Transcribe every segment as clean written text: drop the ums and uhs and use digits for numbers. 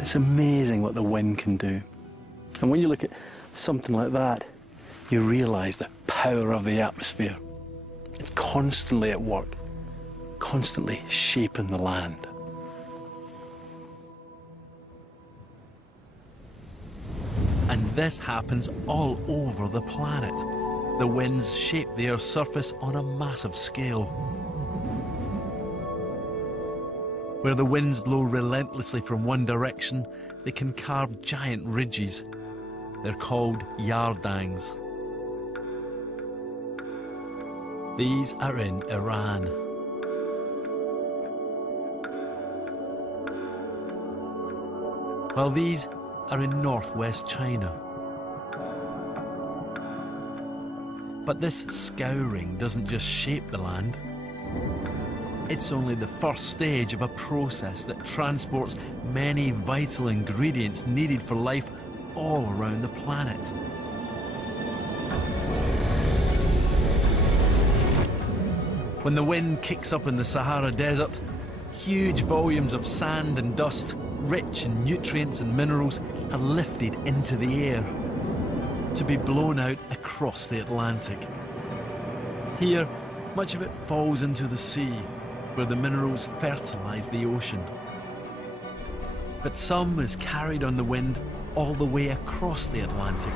It's amazing what the wind can do. And when you look at something like that, you realise the power of the atmosphere. It's constantly at work, constantly shaping the land. And this happens all over the planet. The winds shape the Earth's surface on a massive scale. Where the winds blow relentlessly from one direction, they can carve giant ridges. They're called yardangs. These are in Iran. While these are in northwest China. But this scouring doesn't just shape the land. It's only the first stage of a process that transports many vital ingredients needed for life all around the planet. When the wind kicks up in the Sahara Desert, huge volumes of sand and dust, rich in nutrients and minerals, are lifted into the air to be blown out across the Atlantic. Here, much of it falls into the sea, where the minerals fertilise the ocean. But some is carried on the wind all the way across the Atlantic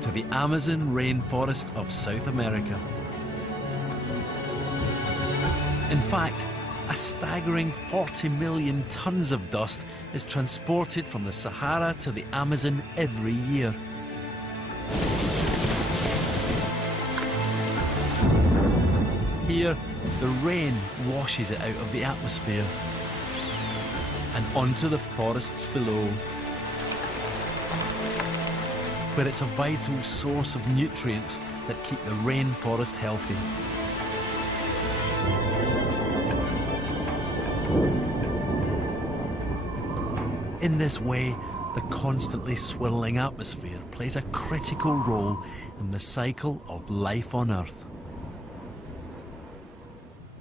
to the Amazon rainforest of South America. In fact, a staggering 40 million tons of dust is transported from the Sahara to the Amazon every year. Here, the rain washes it out of the atmosphere and onto the forests below, where it's a vital source of nutrients that keep the rainforest healthy. In this way, the constantly swirling atmosphere plays a critical role in the cycle of life on Earth.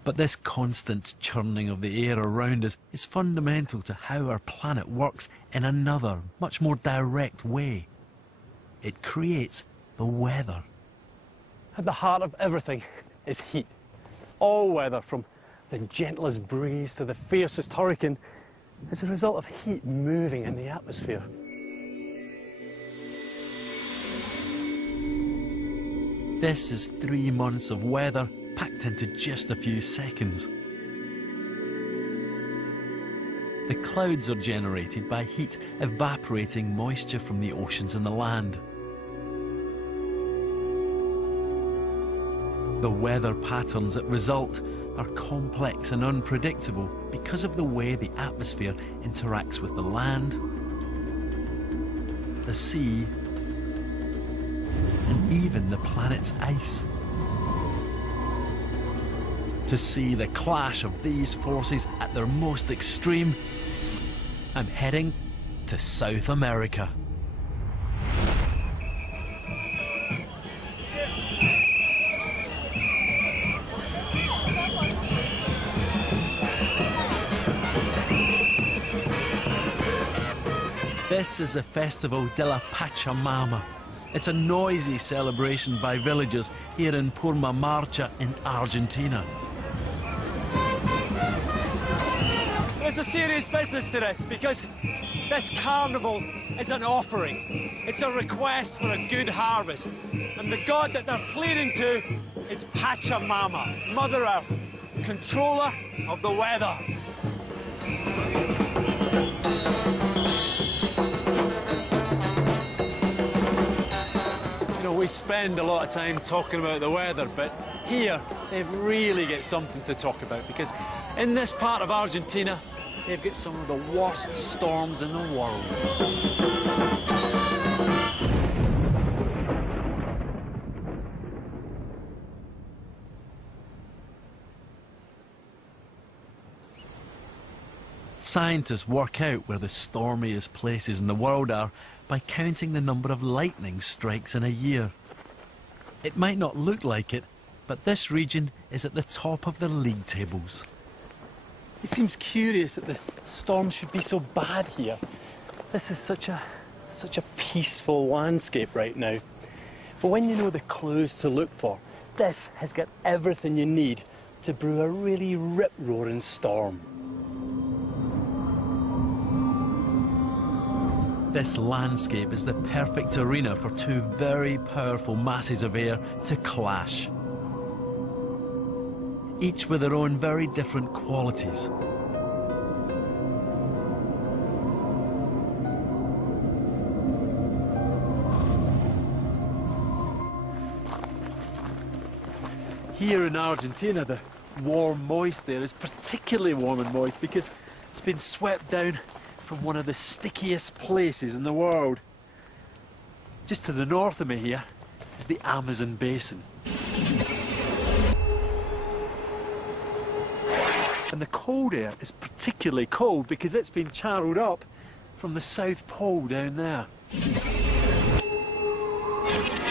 But this constant churning of the air around us is fundamental to how our planet works in another, much more direct way. It creates the weather. At the heart of everything is heat. All weather, from the gentlest breeze to the fiercest hurricane, is a result of heat moving in the atmosphere. This is 3 months of weather packed into just a few seconds. The clouds are generated by heat evaporating moisture from the oceans and the land. The weather patterns that result are complex and unpredictable because of the way the atmosphere interacts with the land, the sea, and even the planet's ice. To see the clash of these forces at their most extreme, I'm heading to South America. This is the Festival de la Pachamama. It's a noisy celebration by villagers here in Purmamarca in Argentina. There's a serious business to this because this carnival is an offering. It's a request for a good harvest. And the god that they're pleading to is Pachamama, Mother Earth, controller of the weather. We spend a lot of time talking about the weather, but here they really get something to talk about, because in this part of Argentina, they've got some of the worst storms in the world. Scientists work out where the stormiest places in the world are by counting the number of lightning strikes in a year. It might not look like it, but this region is at the top of the league tables. It seems curious that the storms should be so bad here. This is such a peaceful landscape right now. But when you know the clues to look for, this has got everything you need to brew a really rip-roaring storm. This landscape is the perfect arena for two very powerful masses of air to clash, each with their own very different qualities. Here in Argentina, the warm, moist air is particularly warm and moist because it's been swept down from one of the stickiest places in the world. Just to the north of me here is the Amazon basin. And the cold air is particularly cold because it's been channeled up from the South Pole down there.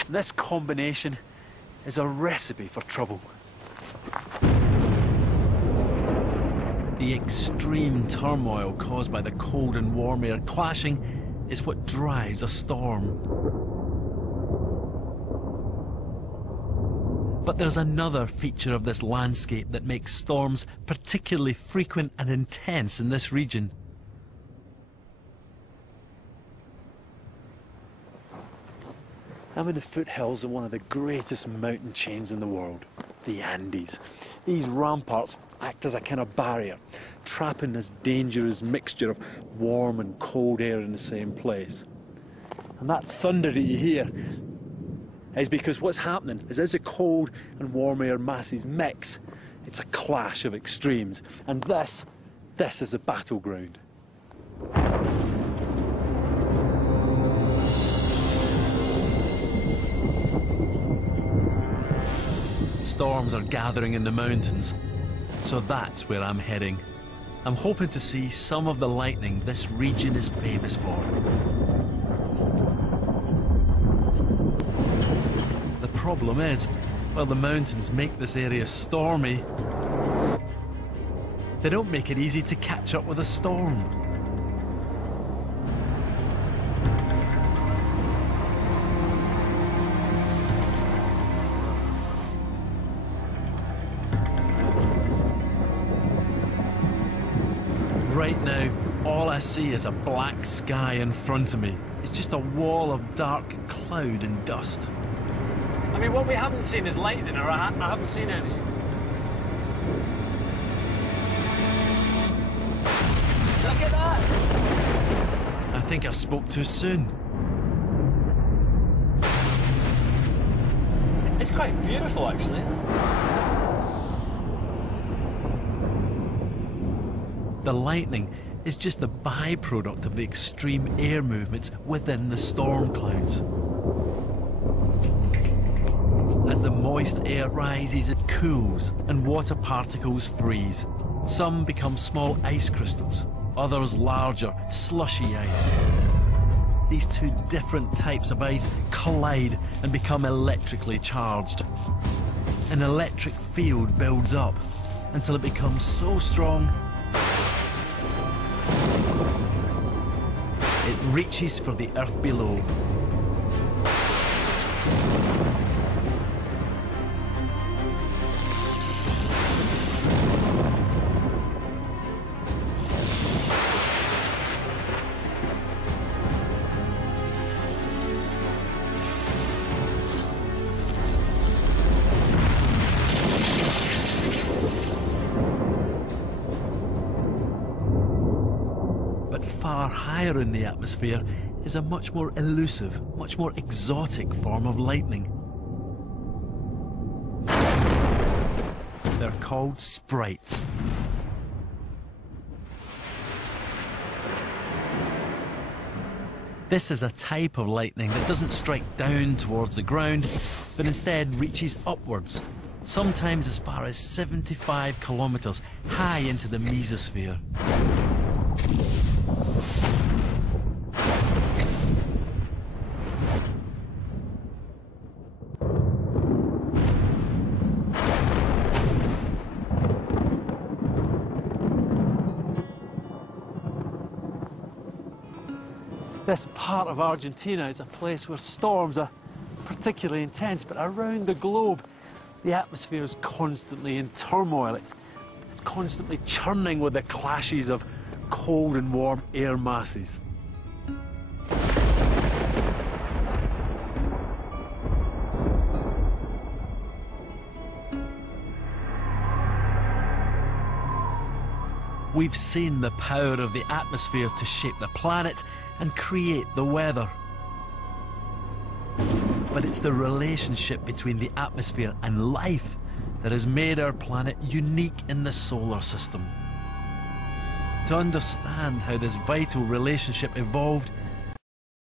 And this combination is a recipe for trouble. The extreme turmoil caused by the cold and warm air clashing is what drives a storm. But there's another feature of this landscape that makes storms particularly frequent and intense in this region. I'm in the foothills of one of the greatest mountain chains in the world, the Andes. These ramparts act as a kind of barrier, trapping this dangerous mixture of warm and cold air in the same place. And that thunder that you hear is because what's happening is as the cold and warm air masses mix, it's a clash of extremes. And this is a battleground. Storms are gathering in the mountains, so that's where I'm heading. I'm hoping to see some of the lightning this region is famous for. The problem is, while the mountains make this area stormy, they don't make it easy to catch up with a storm. Right now, all I see is a black sky in front of me. It's just a wall of dark cloud and dust. I mean, what we haven't seen is lightning, or I haven't seen any. Look at that! I think I spoke too soon. It's quite beautiful, actually. The lightning is just the byproduct of the extreme air movements within the storm clouds. As the moist air rises, it cools and water particles freeze. Some become small ice crystals, others larger, slushy ice. These two different types of ice collide and become electrically charged. An electric field builds up until it becomes so strong it reaches for the earth below. Far higher in the atmosphere is a much more elusive, much more exotic form of lightning. They're called sprites. This is a type of lightning that doesn't strike down towards the ground, but instead reaches upwards, sometimes as far as 75 kilometers high into the mesosphere. This part of Argentina is a place where storms are particularly intense, but around the globe, the atmosphere is constantly in turmoil. It's constantly churning with the clashes of cold and warm air masses. We've seen the power of the atmosphere to shape the planet and create the weather. But it's the relationship between the atmosphere and life that has made our planet unique in the solar system. To understand how this vital relationship evolved,